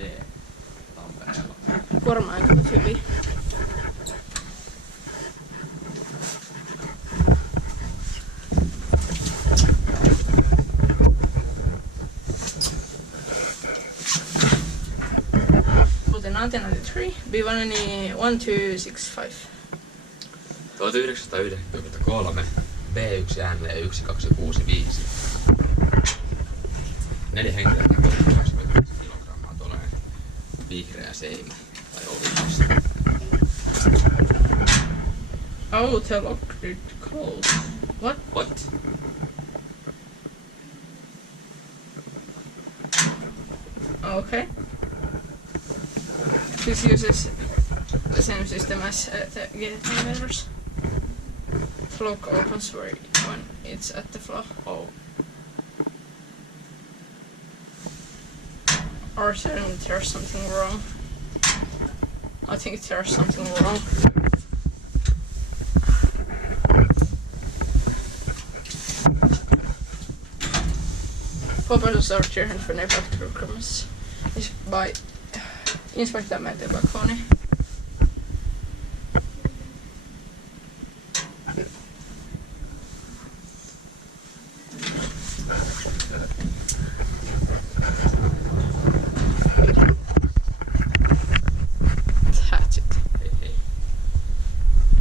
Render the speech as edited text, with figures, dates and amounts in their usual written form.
D Tampereella. Kuormaajankatu hyvin. Kuten 1993, Bivaneni 1265. 1993, B1NE1265. 4 henkilöä 25 kilogrammaa tuollainen vihreä seimä tai ovikas. Oh, the locked cold. What? What? Okay. This uses the same system as the innerdoors. The lock opens when it's at the floor. Oh. Or there's something wrong. I think there's something wrong. Purposes are different for manufacturer requirements. Is by Inspecta made by Kone.